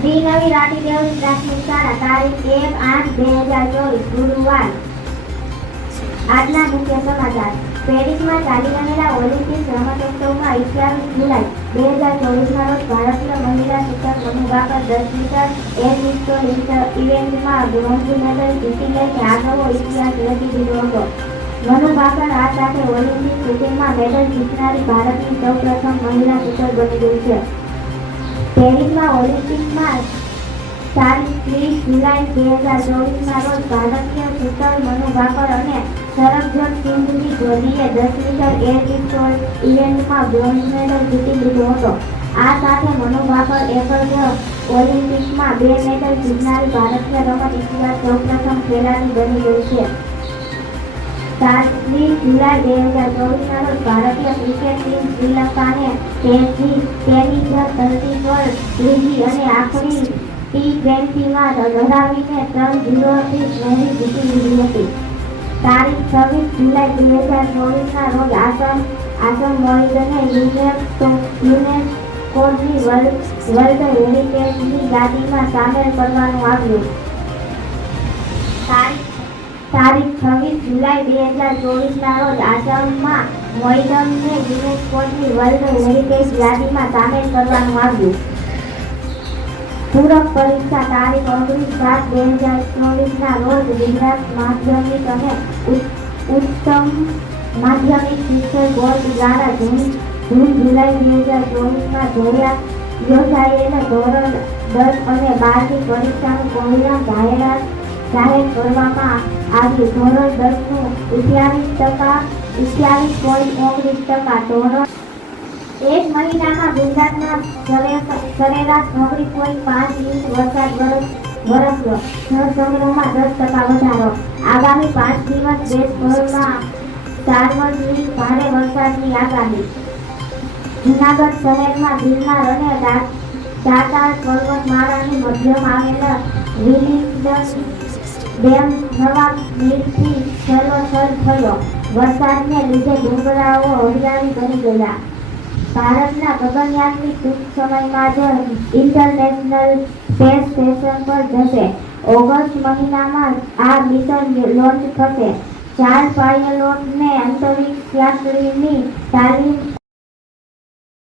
રાઠી દેવની પ્રાથમિક શાળા તારીખ એક આઠ બે હજાર ચોવીસ ગુરુવાર. આજના મુખ્ય સમાચાર. પેરિસમાં ચાલી રહેલા ઓલિમ્પિક રમતોત્સવમાં અઠ્યાવીસ જુલાઈ બે હજાર ચોવીસના રોજ ભારતીય મહિલા શિક્ષક મનુ બાબત દસ મીટર એર પિસ્તોલ ઇવેન્ટમાં બ્રોન્ઝ મેડલ જીતી લઈને આગળ ઇતિહાસ રચી દીધો હતો. મનુ આ સાથે ઓલિમ્પિક શૂટિંગમાં મેડલ જીતનારી ભારતની સૌપ્રથમ મહિલા શૂટર બની ગઈ છે. પેરિસમાં ઓલિમ્પિકમાં તારીખ ત્રીસ જુલાઈ બે હજાર ચોવીસના રોજ ભારતીય શૂટર મનુ ભાકર અને સરબજોત સિંઘની જોડીએ દસ મીટર એર પિસ્તોલ ઇવેન્ટમાં બ્રોન્ઝ મેડલ જીતી લીધો હતો. આ સાથે મનુ ભાકર એક જ ઓલિમ્પિકમાં બે મેડલ જીતનારી ભારતીય રમત ઇતિહાસ સૌપ્રથમ ખેલાડી બની ગઈ છે. સાત ત્રીસ જુલાઈ બે હજાર ચોવીસના રોજ છવ્વીસ જુલાઈ બે હજાર ચોવીસના રોજ આસમ આસમ મોહિદને યુનેસ્કો, યુનેસ્કોની સામેલ કરવામાં આવ્યું. તારીખ તારીખ છવ્વીસ જુલાઈ બે હજાર ચોવીસના રોજ આસામમાં મોઇડમને યુનેસ્કોની વર્લ્ડ હેરિટેજ યાદીમાં સામેલ કરવાનું આવ્યું. પૂરક પરીક્ષા તારીખ ઓગણીસ સાત બે હજાર ચોવીસના રોજ ગુજરાત માધ્યમિક અને ઉત્તમ માધ્યમિક શિક્ષણ બોર્ડ દ્વારા જૂન જૂન જુલાઈ બે હજાર ચોવીસમાં જોયા, યોજાયેલા ધોરણ દસ અને બારની પરીક્ષાનું પરિણામ જાહેરાત જાહેર કરવામાં આવ્યું ધોરણ દસનું અઠ્યાવીસ ટકા અઠ્યાવીસ પોઈન્ટ ઓગણીસ ટકા ધોરણ એક મહિનામાં ગુજરાતમાં સરેરાશ નોકરી પોઈન્ટ પાંચ ઇંચ વરસાદ વરસ, વરસ્યો. જળસંગ્રહમાં દસ ટકા વધારો. આગામી પાંચ દિવસ દેશભરમાં સાર્વત્રિક ભારે વરસાદની આગાહી. જૂનાગઢ શહેરમાં ગિરનાર અને ચાર પર્વતમાળાની મધ્યમાં આવેલા વિલિંગડન ડેમ નવા નીરથી સર્વસર થયો. વરસાદને લીધે ડુંગરાઓ હરિયાળી બની ગયા. ભારતના ગગનયાનની ટૂંક સમયમાં જ ઇન્ટરનેશનલ સ્પેસ સ્ટેશન પર જશે. ઓગસ્ટ મહિનામાં આ મિશન લોન્ચ થશે. ચાર પાયલોટને અંતરિક્ષ યાત્રીની તાલીમ